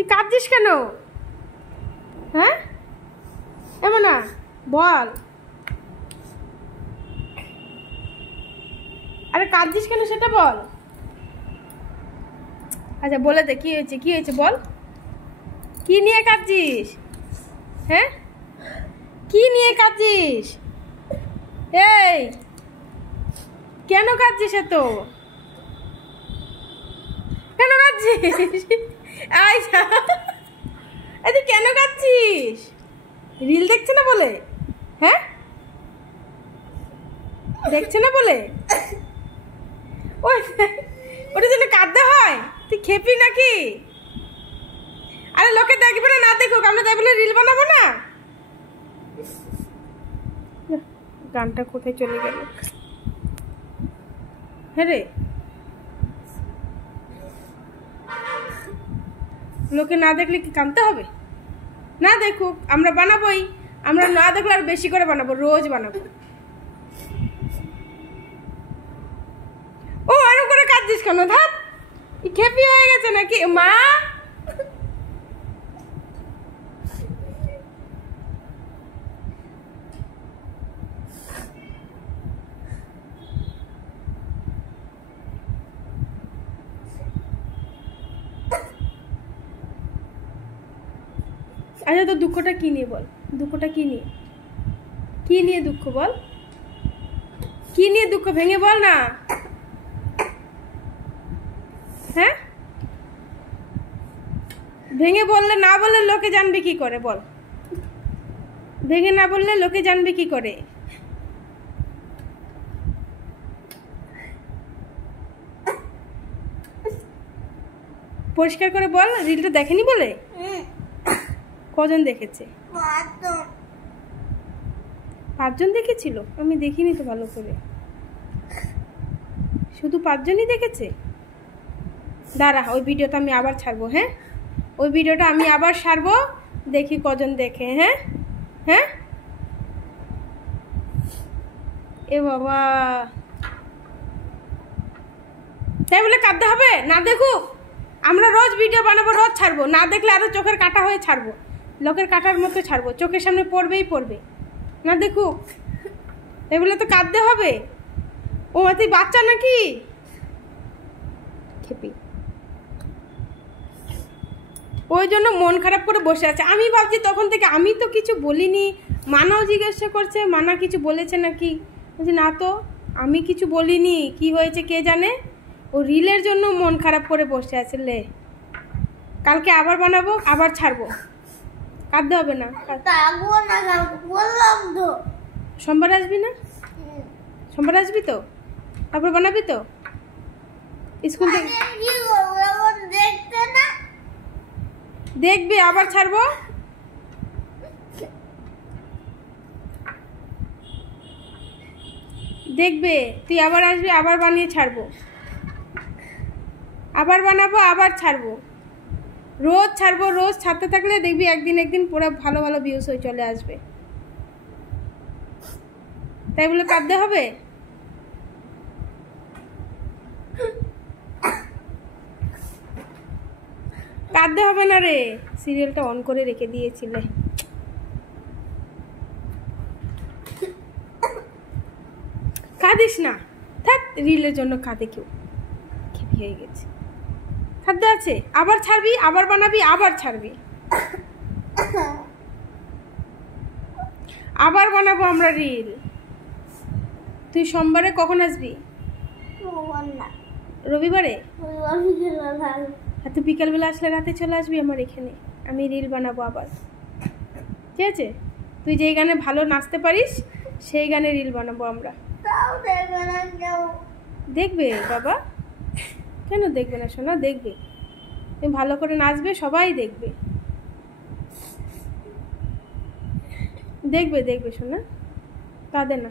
তুই কাঁদছিস কেন? হ্যাঁ এমন না, বল। আরে কাঁদছিস কেন সেটা বল। আচ্ছা বলে দে, কি হয়েছে, কি হয়েছে বল। কি নিয়ে কাঁদছিস? হ্যাঁ কি নিয়ে কাঁদছিস? এই কেন কাঁদছিস এত? কেন কাঁদছিস? আচ্ছা তুই কেন কাঁদছিস? রিল দেখছে না বলে? হ্যাঁ দেখছে না বলে? ওই ওটা জন্য কাঁদতে হয়? তুই খেপি নাকি? আরে লোকে দেখবে না, না দেখুক, আমরা তাই বলে রিল বানাবো না? গানটা কোথায় চলে গেল? হ্যাঁ রে, লোকে না দেখলে কি কাঁদতে হবে? না দেখুক, আমরা বানাবোই। আমরা না দেখলে আর বেশি করে বানাবো, রোজ বানাবো। ও আরো করে কাঁদছিস কেন? ধাপ, খেপি হয়ে গেছে নাকি মা? আচ্ছা তো দুঃখটা কি নিয়ে বল, দুঃখটা কি নিয়ে, কি নিয়ে দুঃখ বল, কি নিয়ে দুঃখ ভেঙে বল না। হ্যাঁ ভেঙে বললে, না বললে লোকে জানবে কি করে বল? ভেঙে না বললে লোকে জানবে কি করে? পরিষ্কার করে বল। রিলটা দেখেনি বলে? কজন দেখেছে? 5 জন দেখেছিল? আমি দেখিনি তো ভালো করে। শুধু 5 জনই দেখেছে? দাঁড়া, ওই ভিডিওটা আমি আবার ছাড়বো। হ্যাঁ ওই ভিডিওটা আমি আবার ছাড়বো, দেখি কজন দেখে। হ্যাঁ হ্যাঁ এ বাবা, তাই বলে কাঁদতে হবে? না দেখুক, আমরা রোজ ভিডিও বানাবো, রোজ ছাড়বো। না দেখলে আরো চোখের কাটা হয়ে ছাড়বো, লোকের কাটার মতো ছাড়বো, চোখের সামনে পড়বেই পড়বে। না দেখুক, তাই বলে তো কাঁদতে হবে? ও তুই বাচ্চা নাকি? খেপি, ওই জন্য মন খারাপ করে বসে আছে। আমি ভাবছি তখন থেকে, আমি তো কিছু বলিনি। মানাও জিজ্ঞাসা করছে, মানা কিছু বলেছে নাকি? বলছি না তো, আমি কিছু বলিনি। কি হয়েছে কে জানে, ও রিলের জন্য মন খারাপ করে বসে আছে। লে কালকে আবার বানাবো, আবার ছাড়বো, কাঁদতে হবে না। সোমবার আসবি না? সোমবার আসবি তো, তারপর বানাবি তো স্কুল থেকে? দেখবি আবার ছাড়বো। দেখবে তুই আবার আসবি, আবার বানিয়ে ছাড়বো, আবার বানাবো, আবার ছাড়বো। রোজ ছাড়বো, রোজ ছাড়তে থাকলে দেখবি একদিন একদিন পুরো ভালো ভালো ভিউজ হয়ে চলে আসবে। তাই বলে কাঁদতে হবে? কাঁদতে হবে না রে, সিরিয়ালটা অন করে রেখে দিয়েছিলে। কাঁদিস না, থাক, রিলের জন্য কাঁদে কেউ? খেপি হয়ে গেছে। খাদ্য আছে, আবার ছাড়বি, আবার বানাবি, আবার ছাড়বি, আবার বানাবো আমরা রিল। তুই সোমবারে কখন আসবি? রবিবারে? তুই বিকালবেলা আসলে রাতে চলে আসবি আমার এখানে, আমি রিল বানাবো আবার। ঠিক আছে? তুই যেই গানে ভালো নাচতে পারিস সেই গানে রিল বানাবো আমরা। দেখবে বাবা, কেন দেখবে না সোনা? দেখবে, তুমি ভালো করে নাচবে, সবাই দেখবে। দেখবে দেখবে সোনা, কাঁদে না।